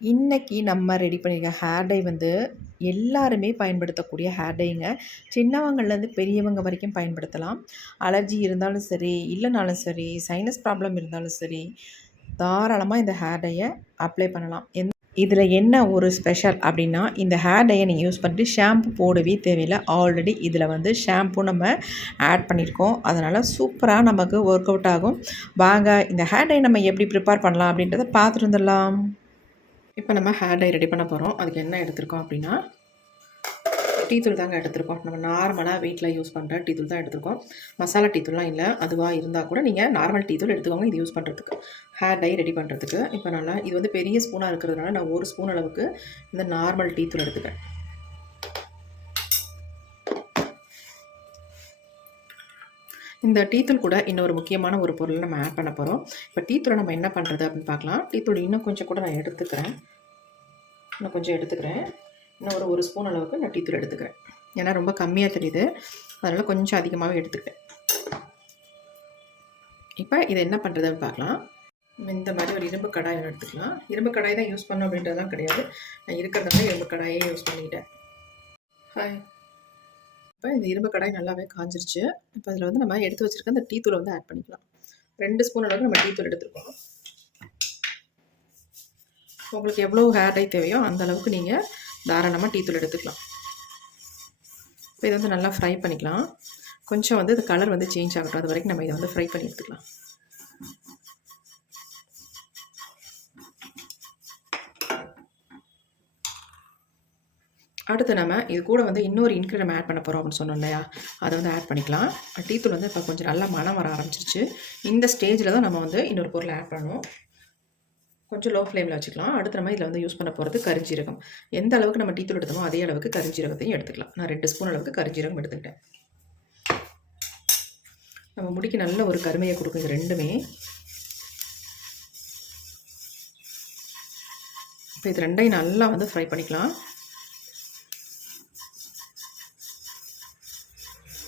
இன்றைக்கி நம்ம ரெடி பண்ணியிருக்க ஹேர் டை வந்து எல்லாருமே பயன்படுத்தக்கூடிய ஹேர் டைங்க சின்னவங்கள்லேருந்து பெரியவங்க வரைக்கும் பயன்படுத்தலாம். அலர்ஜி இருந்தாலும் சரி இல்லைனாலும் சரி சைனஸ் ப்ராப்ளம் இருந்தாலும் சரி தாராளமாக இந்த ஹேர் டையை அப்ளை பண்ணலாம். எந் இதில் என்ன ஒரு ஸ்பெஷல் அப்படின்னா இந்த ஹேர் டையை நீங்கள் யூஸ் பண்ணிட்டு ஷாம்பு போடவே தேவையில்லை. ஆல்ரெடி இதில் வந்து ஷாம்பு நம்ம ஆட் பண்ணியிருக்கோம் அதனால் சூப்பராக நமக்கு ஒர்க் அவுட் ஆகும். வாங்க இந்த ஹேர் டை நம்ம எப்படி ப்ரிப்பேர் பண்ணலாம் அப்படின்றத பார்த்துட்டு வந்துடலாம். இப்போ நம்ம ஹேர் டை ரெடி பண்ண போகிறோம் அதுக்கு என்ன எடுத்திருக்கோம் அப்படின்னா டீ தூள் தாங்க எடுத்திருக்கோம். நம்ம நார்மலாக வீட்டில் யூஸ் பண்ணுற டீ தூள் தான் எடுத்திருக்கோம். மசாலா டீ தூள்லாம் இல்லை அதுவாக இருந்தால் கூட நீங்கள் நார்மல் டீ தூள் எடுத்துக்கோங்க. இது யூஸ் பண்ணுறதுக்கு ஹேர் டை ரெடி பண்ணுறதுக்கு இப்போ நல்லா இது வந்து பெரிய ஸ்பூனாக இருக்கிறதுனால நான் ஒரு ஸ்பூன் அளவுக்கு இந்த நார்மல் டீ தூள் எடுத்துக்கிறேன் இந்த டீத்தூள் கூட இன்னொரு முக்கியமான ஒரு பொருள் நம்ம ஆட் பண்ண போகிறோம் இப்போ டீத்தூளை நம்ம என்ன பண்ணுறது அப்படின்னு பார்க்கலாம். டீத்தூள் இன்னும் கொஞ்சம் கூட நான் எடுத்துக்கிறேன். இன்னும் கொஞ்சம் எடுத்துக்கிறேன். இன்னும் ஒரு ஒரு ஸ்பூன் அளவுக்கு நான் டீத்தூள் எடுத்துக்கிறேன். ஏன்னா ரொம்ப கம்மியாக தெரியுது. அதனால் கொஞ்சம் அதிகமாகவே எடுத்துக்கிறேன். இப்போ இதை என்ன பண்ணுறதுன்னு பார்க்கலாம். இந்த மாதிரி ஒரு இரும்பு கடாயை எடுத்துக்கலாம். இரும்பு கடாய் தான் யூஸ் பண்ணோம் அப்படின்றதெல்லாம் கிடையாது. நான் இருக்கிறதுனால இரும்பு கடாயே யூஸ் பண்ணிக்கிட்டேன் ஹாய் இப்போ இந்த இரும்பு கடாய் நல்லாவே காஞ்சிருச்சு. இப்போ அதில் வந்து நம்ம எடுத்து வச்சுருக்க அந்த டீ தூளை வந்து ஆட் பண்ணிக்கலாம். ரெண்டு ஸ்பூன் அளவுக்கு நம்ம டீ தூள் எடுத்துருக்கோம். உங்களுக்கு எவ்வளோ ஹேர் டை தேவையோ அந்த அளவுக்கு நீங்கள் தாராளமாக டீ தூள் எடுத்துக்கலாம். இப்போ இதை வந்து நல்லா ஃப்ரை பண்ணிக்கலாம். கொஞ்சம் வந்து இது கலர் வந்து சேஞ்ச் ஆகட்டும். அது வரைக்கும் நம்ம இதை வந்து ஃப்ரை பண்ணி எடுத்துக்கலாம். அடுத்து நம்ம இது கூட வந்து இன்னொரு இன்க்ரீடம் ஆட் பண்ண போகிறோம் அப்படின்னு சொன்னோம் இல்லையா? அதை வந்து ஆட் பண்ணிக்கலாம். டீத்தூள் வந்து இப்போ கொஞ்சம் நல்லா மனம் வர ஆரம்பிச்சிருச்சு. இந்த ஸ்டேஜில் தான் நம்ம வந்து இன்னொரு பொருளை ஆட் பண்ணணும். கொஞ்சம் லோ ஃப்ளேமில் வச்சுக்கலாம். அடுத்து நம்ம இதில் வந்து யூஸ் பண்ண போகிறது கரிஞ்சீரகம். எந்த அளவுக்கு நம்ம டீத்தூள் எடுத்தோமோ அதே அளவுக்கு கரிஞ்சீரகத்தையும் எடுத்துக்கலாம். நான் ரெண்டு ஸ்பூன் அளவுக்கு கரிஞ்சீரகம் எடுத்துக்கிட்டேன். நம்ம முடிக்கு நல்ல ஒரு கருமையை கொடுக்கும் இது ரெண்டுமே. இப்போ இது ரெண்டையும் நல்லா வந்து ஃப்ரை பண்ணிக்கலாம்.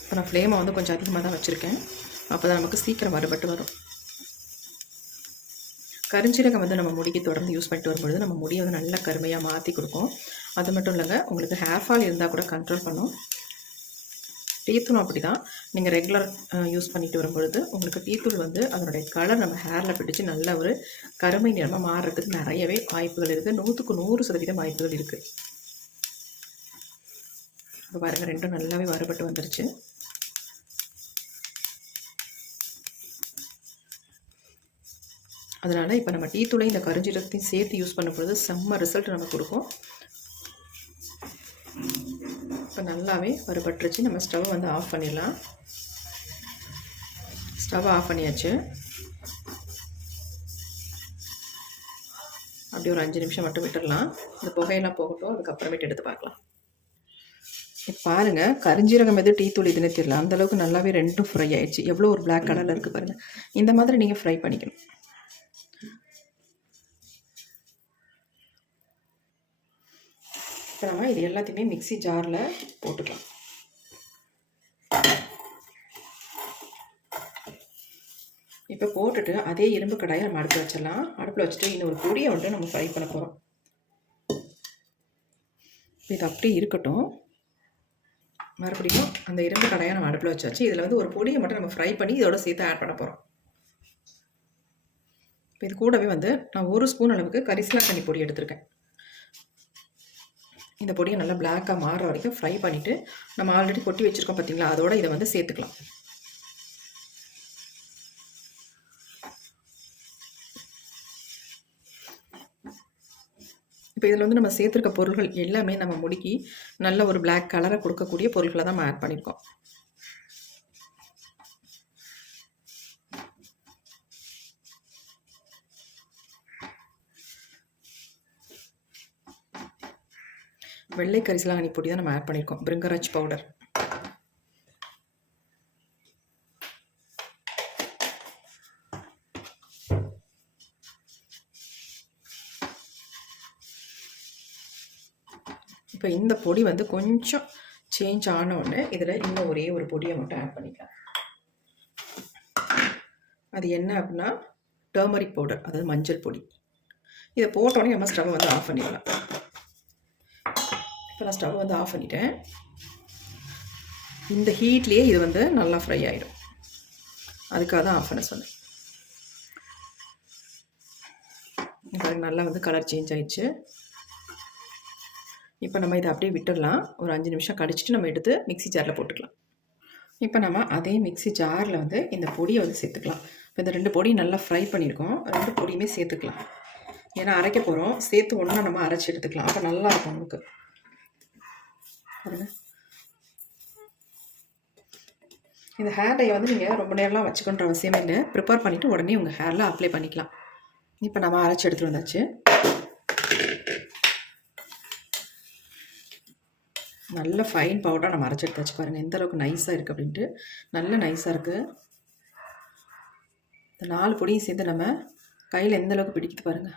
இப்போ நான் ஃப்ளேமை வந்து கொஞ்சம் அதிகமாக தான் வச்சுருக்கேன். அப்போ தான் நமக்கு சீக்கிரம் வறுபட்டு வரும். கருஞ்சீரகம் வந்து நம்ம முடிக்கு தொடர்ந்து யூஸ் பண்ணிட்டு வரும்பொழுது நம்ம முடியை வந்து நல்ல கருமையாக மாற்றி கொடுக்கும். அது மட்டும் இல்லைங்க உங்களுக்கு ஹேர் ஃபால் இருந்தால் கூட கண்ட்ரோல் பண்ணும். டீத்தூளும் அப்படி தான் நீங்கள் ரெகுலர் யூஸ் பண்ணிட்டு வரும்பொழுது உங்களுக்கு டீத்தூள் வந்து அதனுடைய கலர் நம்ம ஹேரில் பிடிச்சி நல்ல ஒரு கருமை நிறமாக மாறுறதுக்கு நிறையவே வாய்ப்புகள் இருக்குது நூற்றுக்கு நூறு சதவீதம் வாய்ப்புகள் இருக்குது இப்போ பாருங்கள் ரெண்டும் நல்லாவே வறுபட்டு வந்துருச்சு. அதனால் இப்போ நம்ம டீ தூளை இந்த கருஞ்சீரகத்தையும் சேர்த்து யூஸ் பண்ணும்பொழுது செம்ம ரிசல்ட் நமக்கு கொடுக்கும். இப்போ நல்லாவே வறுபட்டுருச்சு நம்ம ஸ்டவ் வந்து ஆஃப் பண்ணிடலாம். ஸ்டவ் ஆஃப் பண்ணியாச்சு. அப்படி ஒரு அஞ்சு நிமிஷம் மட்டும் விட்டுடலாம். இந்த புகையெல்லாம் போகட்டும். அதுக்கப்புறமேட்டு எடுத்து பார்க்கலாம். இப்போ பாருங்கள் கரிஞ்சீரகம் எது டீ தூள் இதுன்னு தெரியல. அந்தளவுக்கு நல்லாவே ரெண்டும் ஃப்ரை ஆயிடுச்சு. எவ்வளோ ஒரு பிளாக் கலரில் இருக்குது பாருங்கள் இந்த மாதிரி நீங்கள் ஃப்ரை பண்ணிக்கணும். இப்போ நம்ம இது எல்லாத்தையுமே மிக்சி ஜாரில் போட்டுக்கலாம். இப்போ போட்டுட்டு அதே இரும்பு கடாயை நம்ம அடுப்பில் வச்சிடலாம். அடுப்பில் வச்சுட்டு இன்னொரு பொடியை வந்துட்டு நம்ம ஃப்ரை பண்ண போகிறோம் இது அப்படியே இருக்கட்டும். மறுபடியும் அந்த இரும்பு கடாயை நம்ம அடுப்பில் வச்சாச்சு. இதில் வந்து ஒரு பொடியை மட்டும் நம்ம ஃப்ரை பண்ணி இதோட சேர்த்து ஆட் பண்ண போகிறோம் இப்போ இது கூடவே வந்து நான் ஒரு ஸ்பூன் அளவுக்கு கரிசலா தண்ணி பொடி எடுத்திருக்கேன். இந்த பொடியை நல்லா பிளாக்காக மாறுற வரைக்கும் ஃப்ரை பண்ணிவிட்டு நம்ம ஆல்ரெடி கொட்டி வச்சுருக்கோம் பார்த்தீங்களா அதோட இதை வந்து சேர்த்துக்கலாம். இப்போ இதில் வந்து நம்ம சேர்த்துருக்க பொருள்கள் எல்லாமே நம்ம முடிக்கி நல்ல ஒரு பிளாக் கலரை கொடுக்கக்கூடிய பொருட்களை தான் நம்ம ஆட் பண்ணியிருக்கோம் வெள்ளை கரிசலாங்கண்ணி பொடி தான் நம்ம ஆட் பண்ணியிருக்கோம் பிரிங்கராஜ் பவுடர் இப்போ இந்த பொடி வந்து கொஞ்சம் சேஞ்ச் ஆன உடனே இதில் இன்னும் ஒரே ஒரு பொடியை மட்டும் ஆட் பண்ணிக்கலாம். அது என்ன அப்படின்னா டர்மரிக் பவுடர் அதாவது மஞ்சள் பொடி. இதை போட்டோடனே நம்ம ஸ்டவ் வந்து ஆஃப் பண்ணிடலாம். இப்போ நான் ஸ்டவ் வந்து ஆஃப் பண்ணிட்டேன். இந்த ஹீட்லேயே இது வந்து நல்லா ஃப்ரை ஆகிடும் அதுக்காக தான் ஆஃப் பண்ண சொன்னேன். பாருங்க நல்லா வந்து கலர் சேஞ்ச் ஆயிடுச்சு. இப்போ நம்ம இதை அப்படியே விட்டுடலாம். ஒரு அஞ்சு நிமிஷம் கடிச்சிட்டு நம்ம எடுத்து மிக்ஸி ஜாரில் போட்டுக்கலாம். இப்போ நம்ம அதே மிக்ஸி ஜாரில் வந்து இந்த பொடியை வந்து சேர்த்துக்கலாம். இப்போ இந்த ரெண்டு பொடியும் நல்லா ஃப்ரை பண்ணியிருக்கோம். ரெண்டு பொடியுமே சேர்த்துக்கலாம். ஏன்னா அரைக்க போகிறோம் சேர்த்து ஒன்றா நம்ம அரைச்சி எடுத்துக்கலாம். அப்போ நல்லாயிருக்கும் நமக்கு. பாருங்க இந்த ஹேர் டையை வந்து நீங்கள் ரொம்ப நேரம்லாம் வச்சுக்கணுன்ற அவசியமே இல்லை. ப்ரிப்பேர் பண்ணிவிட்டு உடனே உங்கள் ஹேரில் அப்ளை பண்ணிக்கலாம். இப்போ நம்ம அரைச்சி எடுத்துகிட்டு வந்தாச்சு. நல்ல ஃபைன் பவுடராக நம்ம அரைச்சி எடுத்து வச்சு பாருங்கள் எந்த அளவுக்கு நைஸாக இருக்குது அப்படின்ட்டு. நல்ல நைஸாக இருக்குது இந்த நாலு பொடியும் சேர்ந்து நம்ம கையில் எந்த அளவுக்கு பிடிக்குது பாருங்கள்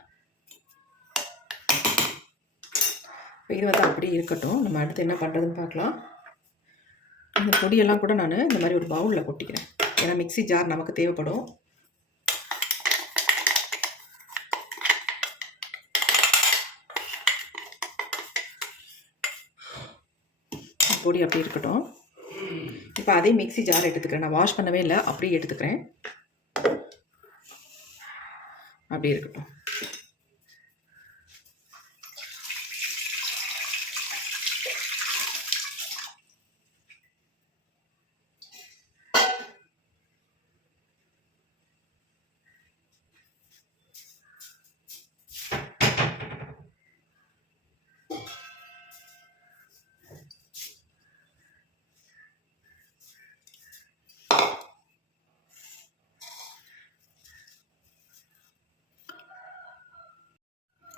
இது வந்து அப்படி இருக்கட்டும். நம்ம அடுத்து என்ன பண்ணுறதுன்னு பார்க்கலாம். இந்த பொடியெல்லாம் கூட நான் இந்த மாதிரி ஒரு பவுலில் கொட்டிக்கிறேன். ஏன்னா மிக்ஸி ஜார் நமக்கு தேவைப்படும். பொடி அப்படி இருக்கட்டும். இப்போ அதே மிக்சி ஜார் எடுத்துக்கிறேன். நான் வாஷ் பண்ணவே இல்லை. அப்படியே எடுத்துக்கிறேன். அப்படி இருக்கட்டும்.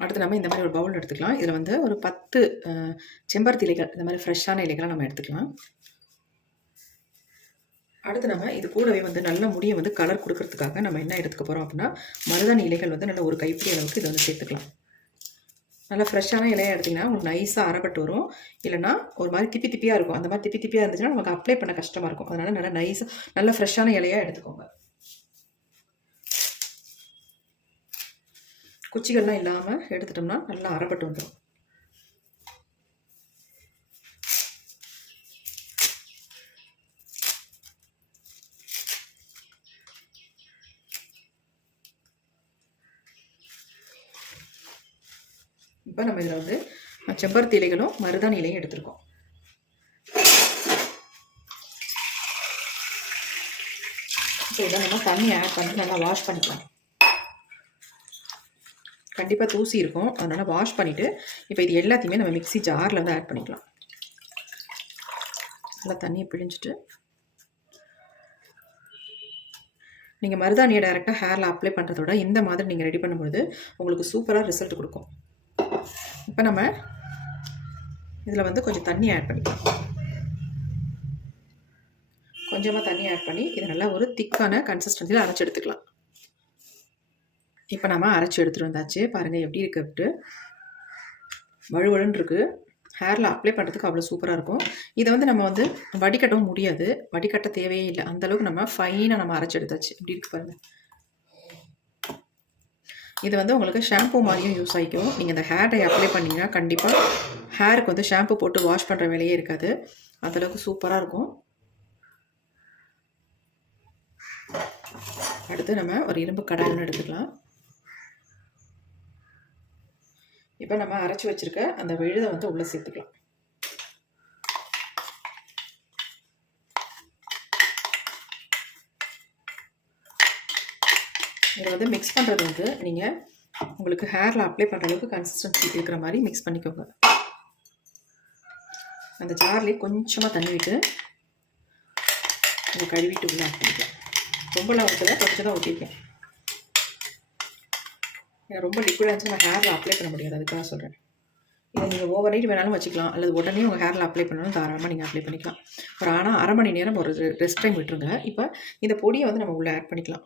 அடுத்து நம்ம இந்த மாதிரி ஒரு பவுல் எடுத்துக்கலாம். இதில் வந்து ஒரு பத்து செம்பருத்தி இலைகள் இந்த மாதிரி ஃப்ரெஷ்ஷான இலைகளை நம்ம எடுத்துக்கலாம். அடுத்து நம்ம இது கூடவே வந்து நல்ல முடியை வந்து கலர் கொடுக்கறதுக்காக நம்ம என்ன எடுத்துக்க போகிறோம் அப்படின்னா மருதாணி இலைகள் வந்து நல்ல ஒரு கைப்பிடி அளவுக்கு இதை வந்து சேர்த்துக்கலாம். நல்லா ஃப்ரெஷ்ஷான இலையாக எடுத்திங்கன்னா உங்களுக்கு நைஸாக அரைப்பட்டு வரும். இல்லைனா ஒரு மாதிரி திப்பி திப்பியாக இருக்கும். அந்த மாதிரி திப்பி திப்பியாக இருந்துச்சுன்னா நமக்கு அப்ளை பண்ண கஷ்டமாக இருக்கும். அதனால் நல்லா நைஸாக நல்ல ஃப்ரெஷ்ஷான இலையாக எடுத்துக்கோங்க. குச்சிகள்லாம் இல்லாமல் எடுத்துட்டோம்னா நல்லா அரைப்பட்டு வந்துடும் இப்போ நம்ம இதில் வந்து செம்பருத்தி இலைகளும் மருதாணி இலையும் எடுத்திருக்கோம். இப்போ இதை நம்ம தண்ணி ஆட் பண்ணி நல்லா வாஷ் பண்ணிக்கலாம். கண்டிப்பாக தூசி இருக்கும். அதனால் வாஷ் பண்ணிவிட்டு இப்போ இது எல்லாத்தையுமே நம்ம மிக்ஸி ஜாரில் வந்து ஆட் பண்ணிக்கலாம். நல்லா தண்ணியை பிழிஞ்சிட்டு. நீங்கள் மருதாணியை டைரெக்டாக ஹேரில் அப்ளை பண்ணுறதோட இந்த மாதிரி நீங்கள் ரெடி பண்ணும்போது உங்களுக்கு சூப்பராக ரிசல்ட் கொடுக்கும். இப்போ நம்ம இதில் வந்து கொஞ்சம் தண்ணி ஆட் பண்ணிக்கலாம். கொஞ்சமாக தண்ணி ஆட் பண்ணி இதை நல்லா ஒரு திக்கான கன்சிஸ்டன்சியில் அரைச்சி எடுத்துக்கலாம். இப்போ நம்ம அரைச்சி எடுத்துகிட்டு வந்தாச்சு. பாருங்கள் எப்படி இருக்கு அப்படின்ட்டு. வழுவழுன்னு இருக்குது ஹேரில் அப்ளை பண்ணுறதுக்கு அவ்வளோ சூப்பராக இருக்கும். இதை வந்து நம்ம வந்து வடிகட்டவும் முடியாது. வடிகட்ட தேவையே இல்லை. அந்தளவுக்கு நம்ம ஃபைனாக நம்ம அரைச்சி எடுத்தாச்சு. இப்படி இருக்கு பாருங்கள் இது வந்து உங்களுக்கு ஷாம்பு மாதிரியும் யூஸ் ஆகிக்கும். நீங்கள் இந்த ஹேர் டை அப்ளை பண்ணிங்கன்னா கண்டிப்பாக ஹேருக்கு வந்து ஷாம்பு போட்டு வாஷ் பண்ணுற வேலையே இருக்காது. அந்தளவுக்கு சூப்பராக இருக்கும். அடுத்து நம்ம ஒரு இரும்பு கடாய் எடுத்துக்கலாம். இப்போ நம்ம அரைச்சி வச்சிருக்க அந்த விழுதை வந்து உள்ளே சேர்த்துக்கலாம். இதை வந்து மிக்ஸ் பண்ணுறது வந்து நீங்கள் உங்களுக்கு ஹேரில் அப்ளை பண்ணுற அளவுக்கு கன்சிஸ்டன்சி இருக்கிற மாதிரி மிக்ஸ் பண்ணிக்கோங்க. அந்த ஜார்லேயே கொஞ்சமாக தண்ணி விட்டு இதை கழுவிட்டு உள்ளே ஆட் ரொம்ப ரொம்பலாம் ஊற்றல கொஞ்சம் தான் ஊற்றிருக்கேன் ஏன்னா ரொம்ப லிக்விடாக இருந்துச்சு நான் ஹேரில் அப்ளை பண்ண முடியாது அதுக்காக சொல்கிறேன் இதை நீங்கள் ஓவர் நைட் வேணாலும் வச்சுக்கலாம். அல்லது உடனே உங்கள் ஹேரில் அப்ளை பண்ணாலும் தாராளமாக நீங்கள் அப்ளை பண்ணிக்கலாம். ஒரு ஆனால் அரை மணி நேரம் ஒரு ரெஸ்ட் டைம் விட்டுருங்க. இப்போ இந்த பொடியை வந்து நம்ம உள்ளே ஆட் பண்ணிக்கலாம்.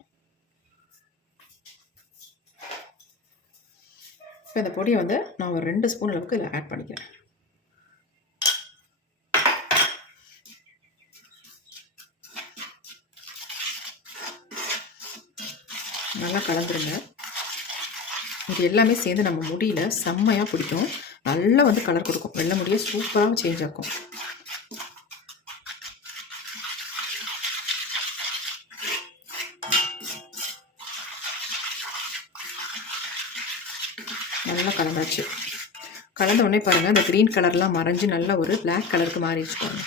இப்போ இந்த பொடியை வந்து நான் ஒரு ரெண்டு ஸ்பூன் அளவுக்கு இதில் ஆட் பண்ணிக்கிறேன். நல்லா கலந்துருங்க. இது எல்லாமே சேர்ந்து நம்ம முடியில் செம்மையாக பிடிக்கும். நல்லா வந்து கலர் கொடுக்கும். வெள்ளை முடியை சூப்பராக சேஞ்ச் ஆகும் நல்லா கலந்தாச்சு. கலந்த உடனே பாருங்கள் அந்த க்ரீன் கலர்லாம் மறைஞ்சு நல்ல ஒரு பிளாக் கலருக்கு மாறிடுச்சு பாருங்க.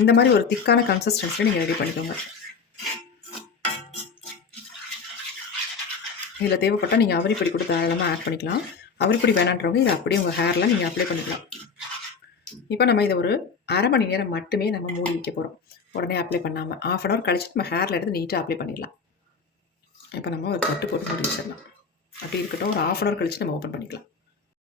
இந்த மாதிரி ஒரு திக்கான கன்சிஸ்டன்சியில் நீங்கள் ரெடி பண்ணிக்கோங்க. இதில் தேவைப்பட்டால் நீங்கள் அவரிப்பொடி கூட தாராளமாக ஆட் பண்ணிக்கலாம். அவரிப்பொடி வேணான்றவங்க இதை அப்படியே உங்கள் ஹேரில் நீங்கள் அப்ளை பண்ணிக்கலாம். இப்போ நம்ம இதை ஒரு அரை மணி நேரம் மட்டுமே நம்ம மூடி வைக்க போகிறோம் உடனே அப்ளை பண்ணாமல் ஆஃப் அன் ஹவர் கழிச்சு நம்ம ஹேரில் எடுத்து நீட்டாக அப்ளை பண்ணிடலாம். இப்போ நம்ம ஒரு கட்டு போட்டு மூடி வச்சிடலாம். அப்படி இருக்கட்டும் ஒரு ஆஃப் அன் ஹவர் கழிச்சு நம்ம ஓப்பன் பண்ணிக்கலாம்.